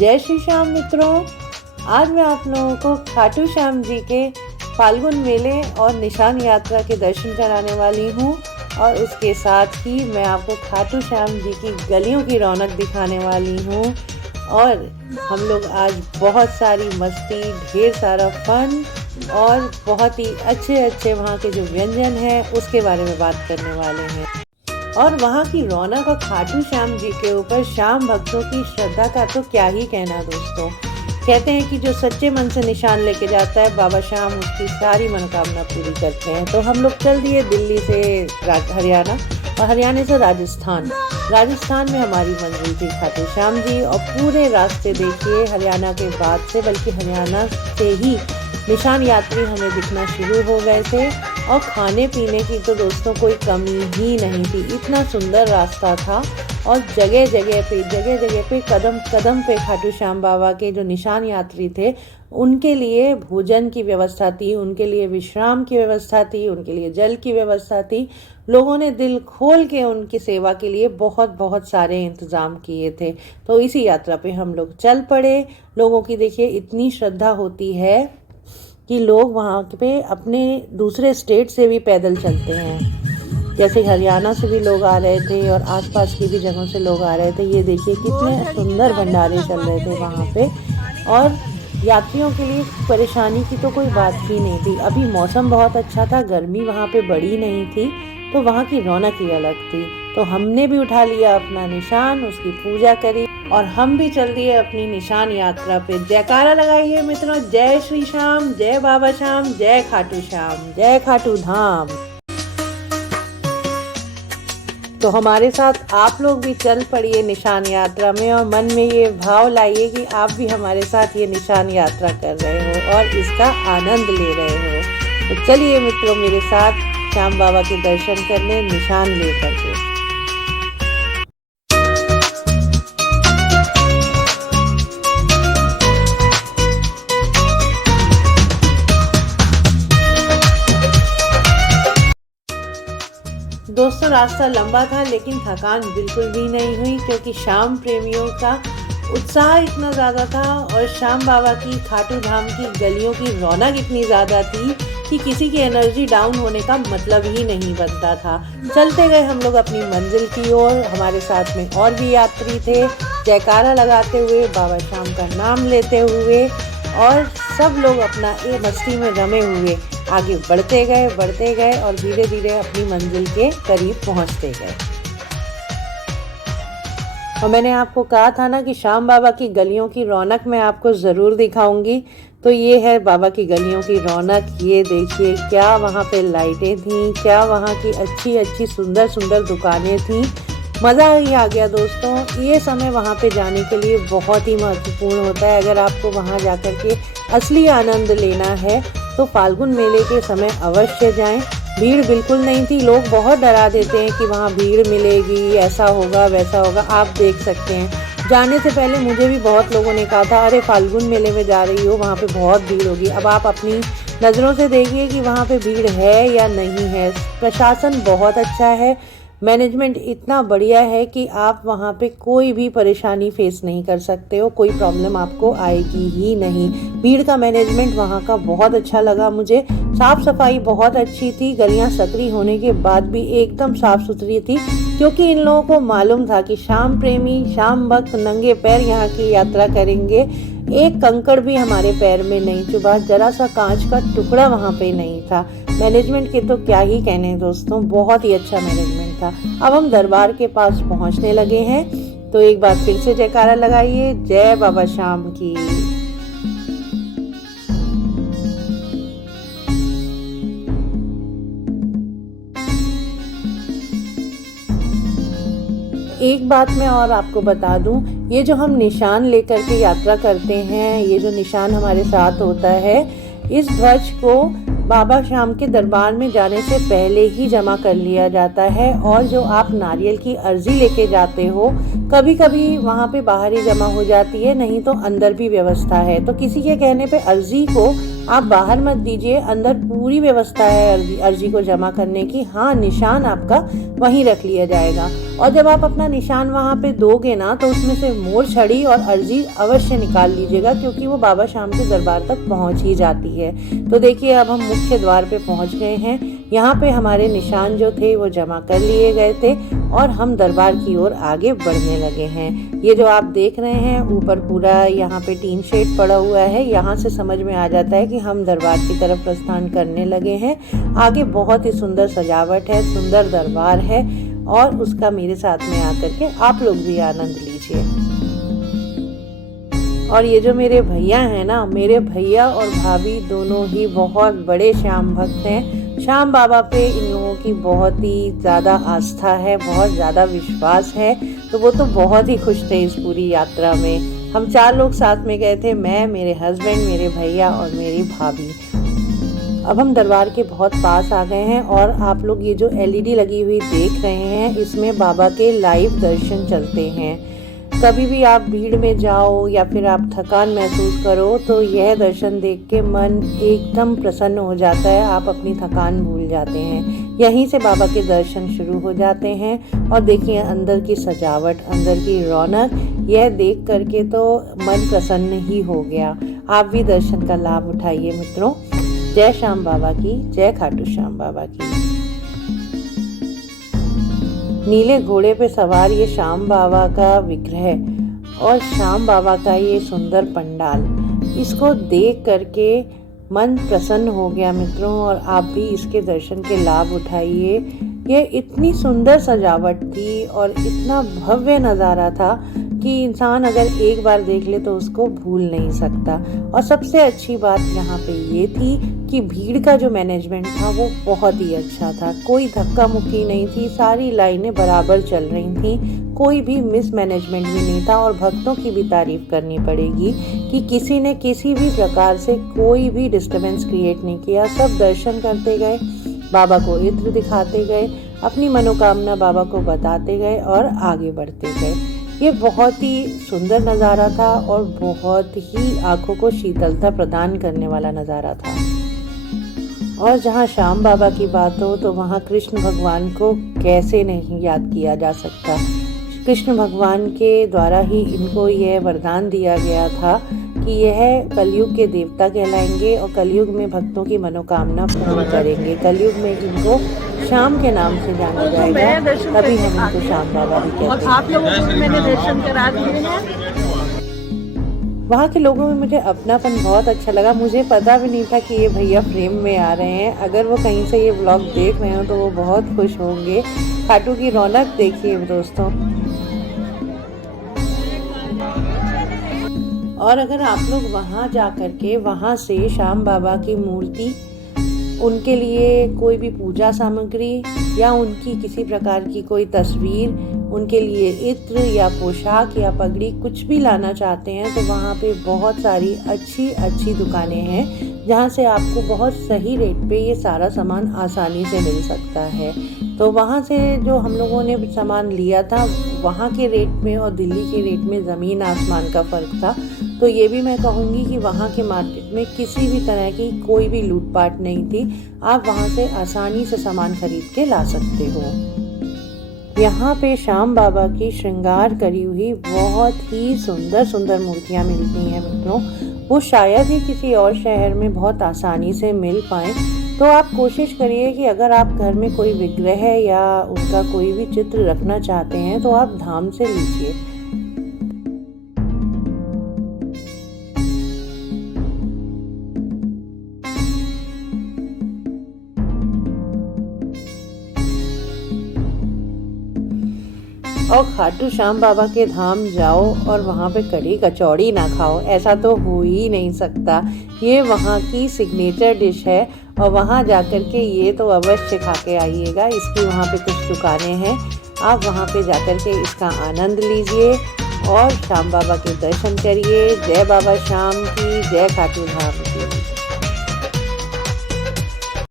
जय श्री श्याम मित्रों। आज मैं आप लोगों को खाटू श्याम जी के फाल्गुन मेले और निशान यात्रा के दर्शन कराने वाली हूँ और उसके साथ ही मैं आपको खाटू श्याम जी की गलियों की रौनक दिखाने वाली हूँ। और हम लोग आज बहुत सारी मस्ती, ढेर सारा फन और बहुत ही अच्छे वहाँ के जो व्यंजन हैं उसके बारे में बात करने वाले हैं। और वहाँ की रौनक और खाटू श्याम जी के ऊपर श्याम भक्तों की श्रद्धा का तो क्या ही कहना दोस्तों। कहते हैं कि जो सच्चे मन से निशान लेके जाता है बाबा श्याम उसकी सारी मनोकामना पूरी करते हैं। तो हम लोग चल दिए दिल्ली से हरियाणा और हरियाणा से राजस्थान में हमारी मंजिल थी खाटू श्याम जी। और पूरे रास्ते देखिए हरियाणा के बाद से, बल्कि हरियाणा से ही निशान यात्री हमें दिखना शुरू हो गए थे। और खाने पीने की तो दोस्तों कोई कमी ही नहीं थी, इतना सुंदर रास्ता था। और जगह जगह पे कदम पे खाटू श्याम बाबा के जो निशान यात्री थे उनके लिए भोजन की व्यवस्था थी, उनके लिए विश्राम की व्यवस्था थी, उनके लिए जल की व्यवस्था थी। लोगों ने दिल खोल के उनकी सेवा के लिए बहुत सारे इंतज़ाम किए थे। तो इसी यात्रा पे हम लोग चल पड़े। लोगों की देखिए इतनी श्रद्धा होती है कि लोग वहाँ पे अपने दूसरे स्टेट से भी पैदल चलते हैं। जैसे हरियाणा से भी लोग आ रहे थे और आसपास की भी जगहों से लोग आ रहे थे। ये देखिए कितने सुंदर भंडारे चल रहे थे वहाँ पे। और यात्रियों के लिए परेशानी की तो कोई बात ही नहीं थी। अभी मौसम बहुत अच्छा था, गर्मी वहाँ पे बड़ी नहीं थी, तो वहाँ की रौनक ही अलग थी। तो हमने भी उठा लिया अपना निशान, उसकी पूजा करी और हम भी चल दिए अपनी निशान यात्रा पे। जयकारा लगाइए मित्रों, जय श्री श्याम, जय बाबा श्याम, जय खाटू श्याम, जय खाटू धाम। तो हमारे साथ आप लोग भी चल पड़िए निशान यात्रा में और मन में ये भाव लाइए कि आप भी हमारे साथ ये निशान यात्रा कर रहे हो और इसका आनंद ले रहे हो। तो चलिए मित्रों मेरे साथ श्याम बाबा के दर्शन करने निशान लेकर के। दोस्तों रास्ता लंबा था लेकिन थकान बिल्कुल भी नहीं हुई, क्योंकि श्याम प्रेमियों का उत्साह इतना ज़्यादा था और श्याम बाबा की खाटू धाम की गलियों की रौनक इतनी ज़्यादा थी कि किसी की एनर्जी डाउन होने का मतलब ही नहीं बनता था। चलते गए हम लोग अपनी मंजिल की ओर। हमारे साथ में और भी यात्री थे, जयकारा लगाते हुए, बाबा श्याम का नाम लेते हुए और सब लोग अपना ये मस्ती में रमे हुए आगे बढ़ते गए और धीरे धीरे अपनी मंजिल के करीब पहुंचते गए। और मैंने आपको कहा था ना कि श्याम बाबा की गलियों की रौनक मैं आपको ज़रूर दिखाऊंगी। तो ये है बाबा की गलियों की रौनक। ये देखिए क्या वहाँ पे लाइटें थी, क्या वहाँ की अच्छी सुंदर दुकानें थी। मज़ा ही आ गया दोस्तों। ये समय वहाँ पे जाने के लिए बहुत ही महत्वपूर्ण होता है। अगर आपको वहाँ जाकर के असली आनंद लेना है तो फाल्गुन मेले के समय अवश्य जाएं। भीड़ बिल्कुल नहीं थी। लोग बहुत डरा देते हैं कि वहाँ भीड़ मिलेगी, ऐसा होगा वैसा होगा। आप देख सकते हैं जाने से पहले मुझे भी बहुत लोगों ने कहा था अरे फाल्गुन मेले में जा रही हो, वहाँ पे बहुत भीड़ होगी। अब आप अपनी नज़रों से देखिए कि वहाँ पे भीड़ है या नहीं है। प्रशासन बहुत अच्छा है, मैनेजमेंट इतना बढ़िया है कि आप वहाँ पे कोई भी परेशानी फेस नहीं कर सकते हो, कोई प्रॉब्लम आपको आएगी ही नहीं। भीड़ का मैनेजमेंट वहाँ का बहुत अच्छा लगा मुझे। साफ़ सफाई बहुत अच्छी थी, गलियाँ सकरी होने के बाद भी एकदम साफ़ सुथरी थी, क्योंकि इन लोगों को मालूम था कि श्याम प्रेमी, श्याम भक्त नंगे पैर यहाँ की यात्रा करेंगे। एक कंकड़ भी हमारे पैर में नहीं चुभा, जरा सा कांच का टुकड़ा वहाँ पे नहीं था। मैनेजमेंट के तो क्या ही कहने दोस्तों, बहुत ही अच्छा मैनेजमेंट था। अब हम दरबार के पास पहुँचने लगे हैं, तो एक बार फिर से जयकारा लगाइए, जय बाबा श्याम की। एक बात मैं और आपको बता दूं, ये जो हम निशान लेकर के यात्रा करते हैं, ये जो निशान हमारे साथ होता है, इस ध्वज को बाबा श्याम के दरबार में जाने से पहले ही जमा कर लिया जाता है। और जो आप नारियल की अर्जी लेके जाते हो, कभी कभी वहाँ पे बाहर ही जमा हो जाती है, नहीं तो अंदर भी व्यवस्था है। तो किसी के कहने पे अर्जी को आप बाहर मत दीजिए, अंदर पूरी व्यवस्था है अर्जी को जमा करने की। हाँ, निशान आपका वहीं रख लिया जाएगा। और जब आप अपना निशान वहाँ पे दोगे ना तो उसमें से मोर छड़ी और अर्जी अवश्य निकाल लीजिएगा, क्योंकि वो बाबा शाम के दरबार तक पहुँच ही जाती है। तो देखिए अब हम मुख्य द्वार पे पहुँच गए हैं। यहाँ पे हमारे निशान जो थे वो जमा कर लिए गए थे और हम दरबार की ओर आगे बढ़ने लगे हैं। ये जो आप देख रहे हैं ऊपर पूरा यहाँ पे टीन शेड पड़ा हुआ है, यहाँ से समझ में आ जाता है कि हम दरबार की तरफ प्रस्थान करने लगे हैं। आगे बहुत ही सुंदर सजावट है, सुंदर दरबार है और उसका मेरे साथ में आकर के आप लोग भी आनंद लीजिए। और ये जो मेरे भैया हैं ना, मेरे भैया और भाभी दोनों ही बहुत बड़े श्याम भक्त हैं। श्याम बाबा पे इन लोगों की बहुत ही ज़्यादा आस्था है, बहुत ज़्यादा विश्वास है। तो वो तो बहुत ही खुश थे इस पूरी यात्रा में। हम 4 लोग साथ में गए थे, मैं, मेरे हस्बैंड, मेरे भैया और मेरी भाभी। अब हम दरबार के बहुत पास आ गए हैं और आप लोग ये जो LED लगी हुई देख रहे हैं, इसमें बाबा के लाइव दर्शन चलते हैं। कभी भी आप भीड़ में जाओ या फिर आप थकान महसूस करो तो यह दर्शन देख के मन एकदम प्रसन्न हो जाता है, आप अपनी थकान भूल जाते हैं। यहीं से बाबा के दर्शन शुरू हो जाते हैं। और देखिए अंदर की सजावट, अंदर की रौनक, यह देख करके तो मन प्रसन्न ही हो गया। आप भी दर्शन का लाभ उठाइए मित्रों। जय श्याम बाबा की, जय खाटू श्याम बाबा की। नीले घोड़े पे सवार ये श्याम बाबा का विग्रह और श्याम बाबा का ये सुंदर पंडाल, इसको देख करके मन प्रसन्न हो गया मित्रों। और आप भी इसके दर्शन के लाभ उठाइए। ये इतनी सुंदर सजावट थी और इतना भव्य नज़ारा था कि इंसान अगर एक बार देख ले तो उसको भूल नहीं सकता। और सबसे अच्छी बात यहाँ पे ये थी कि भीड़ का जो मैनेजमेंट था वो बहुत ही अच्छा था। कोई धक्का मुक्की नहीं थी, सारी लाइनें बराबर चल रही थी, कोई भी मिस मैनेजमेंट भी नहीं था। और भक्तों की भी तारीफ करनी पड़ेगी कि किसी ने किसी भी प्रकार से कोई भी डिस्टर्बेंस क्रिएट नहीं किया। सब दर्शन करते गए, बाबा को इत्र दिखाते गए, अपनी मनोकामना बाबा को बताते गए और आगे बढ़ते गए। ये बहुत ही सुंदर नज़ारा था और बहुत ही आंखों को शीतलता प्रदान करने वाला नज़ारा था। और जहाँ श्याम बाबा की बात हो तो वहाँ कृष्ण भगवान को कैसे नहीं याद किया जा सकता। कृष्ण भगवान के द्वारा ही इनको यह वरदान दिया गया था कि यह कलयुग के देवता कहलाएंगे और कलयुग में भक्तों की मनोकामना पूर्ण करेंगे। कलयुग में इनको श्याम के नाम से जाना जाएगा, तभी हम इनको श्याम बाबा भी कहते हैं। आप लोगों को मैंने दर्शन करा दिए हैं। वहाँ के लोगों में मुझे अपनापन बहुत अच्छा लगा। मुझे पता भी नहीं था कि ये भैया फ्रेम में आ रहे हैं। अगर वो कहीं से ये व्लॉग देख रहे हो तो वो बहुत खुश होंगे। खाटू की रौनक देखिए दोस्तों। और अगर आप लोग वहाँ जा कर के वहाँ से श्याम बाबा की मूर्ति, उनके लिए कोई भी पूजा सामग्री या उनकी किसी प्रकार की कोई तस्वीर, उनके लिए इत्र या पोशाक या पगड़ी कुछ भी लाना चाहते हैं तो वहाँ पे बहुत सारी अच्छी दुकानें हैं जहाँ से आपको बहुत सही रेट पे ये सारा सामान आसानी से मिल सकता है। तो वहाँ से जो हम लोगों ने सामान लिया था वहाँ के रेट में और दिल्ली के रेट में ज़मीन आसमान का फ़र्क था। तो ये भी मैं कहूँगी कि वहाँ के मार्केट में किसी भी तरह की कोई भी लूटपाट नहीं थी। आप वहाँ से आसानी से सामान खरीद के ला सकते हो। यहाँ पे श्याम बाबा की श्रृंगार करी हुई बहुत ही सुंदर मूर्तियाँ मिलती हैं मित्रों। वो शायद ही किसी और शहर में बहुत आसानी से मिल पाएँ। तो आप कोशिश करिए कि अगर आप घर में कोई विग्रह या उनका कोई भी चित्र रखना चाहते हैं तो आप धाम से लीजिए। और खाटू श्याम बाबा के धाम जाओ और वहाँ पे कढ़ी कचौड़ी ना खाओ, ऐसा तो हो ही नहीं सकता। ये वहाँ की सिग्नेचर डिश है और वहाँ जाकर के ये तो अवश्य खा के आइएगा। इसकी वहाँ पे कुछ दुकानें हैं, आप वहाँ पे जाकर के इसका आनंद लीजिए और श्याम बाबा के दर्शन करिए। जय बाबा श्याम की, जय खाटू धाम।